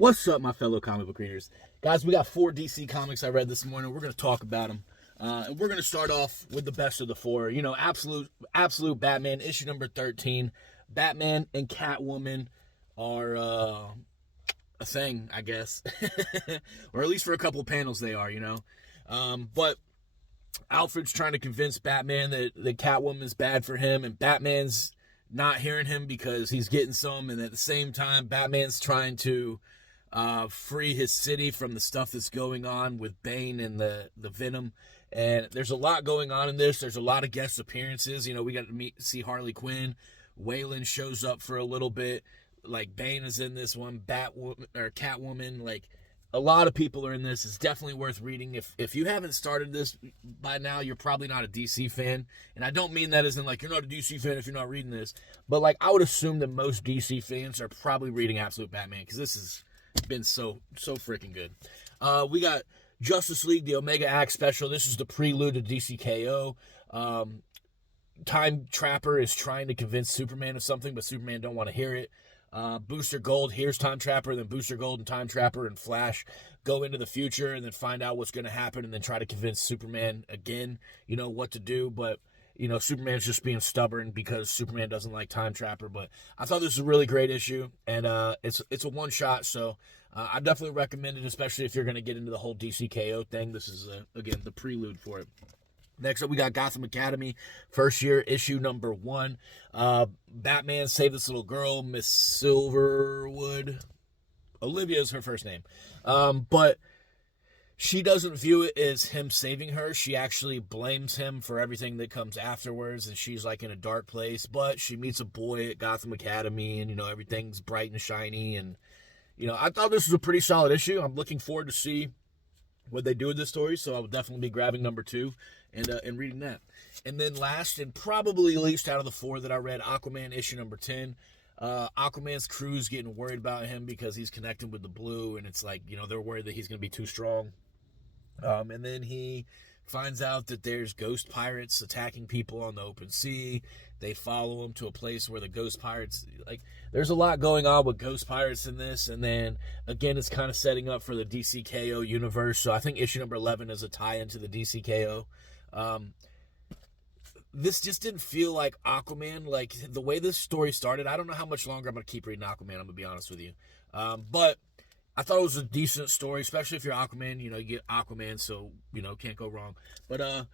What's up, my fellow comic book readers? Guys, we got 4 DC comics I read this morning. We're going to talk about them. And we're going to start off with the best of the 4. You know, Absolute Batman, issue number 13. Batman and Catwoman are a thing, I guess. Or at least for a couple panels they are, you know. But Alfred's trying to convince Batman that Catwoman is bad for him, and Batman's not hearing him because he's getting some, and at the same time, Batman's trying to free his city from the stuff that's going on with Bane and the Venom. And there's a lot going on in this. There's a lot of guest appearances. You know, we got to see Harley Quinn. Waylon shows up for a little bit. Like, Bane is in this one. Catwoman. Like, a lot of people are in this. It's definitely worth reading. If you haven't started this by now, you're probably not a DC fan. And I don't mean that as in, like, you're not a DC fan if you're not reading this. But, like, I would assume that most DC fans are probably reading Absolute Batman, because this has been so freaking good. We got Justice League, the Omega Act special. This is the prelude to DCKO. Time Trapper is trying to convince Superman of something, but Superman don't want to hear it. Booster Gold hears Time Trapper, then Booster Gold and Time Trapper and Flash go into the future and then find out what's going to happen and then try to convince Superman again, you know, what to do. But, you know, Superman's just being stubborn because Superman doesn't like Time Trapper. But I thought this was a really great issue, and it's a one-shot, so I definitely recommend it, especially if you're going to get into the whole DCKO thing. This is, again, the prelude for it. Next up, we got Gotham Academy, first year, issue number 1. Batman saved this little girl, Miss Silverwood. Olivia is her first name. But she doesn't view it as him saving her. She actually blames him for everything that comes afterwards, and she's, like, in a dark place. But she meets a boy at Gotham Academy, and, you know, everything's bright and shiny. And, you know, I thought this was a pretty solid issue. I'm looking forward to see what they do with this story, so I will definitely be grabbing number 2 and reading that. And then last, and probably least out of the 4 that I read, Aquaman issue number 10. Aquaman's crew's getting worried about him because he's connecting with the Blue, and it's like, you know, they're worried that he's going to be too strong. And then he finds out that there's ghost pirates attacking people on the open sea. They follow him to a place where the ghost pirates, like, there's a lot going on with ghost pirates in this. And then, again, it's kind of setting up for the DCKO universe. So I think issue number 11 is a tie into the DCKO. This just didn't feel like Aquaman. Like, the way this story started, I don't know how much longer I'm going to keep reading Aquaman, I'm going to be honest with you. But I thought it was a decent story, especially if you're Aquaman. You know, you get Aquaman, so, you know, can't go wrong. But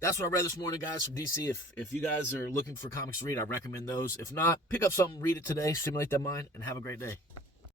that's what I read this morning, guys, from DC. If you guys are looking for comics to read, I recommend those. If not, pick up something, read it today, stimulate that mind, and have a great day.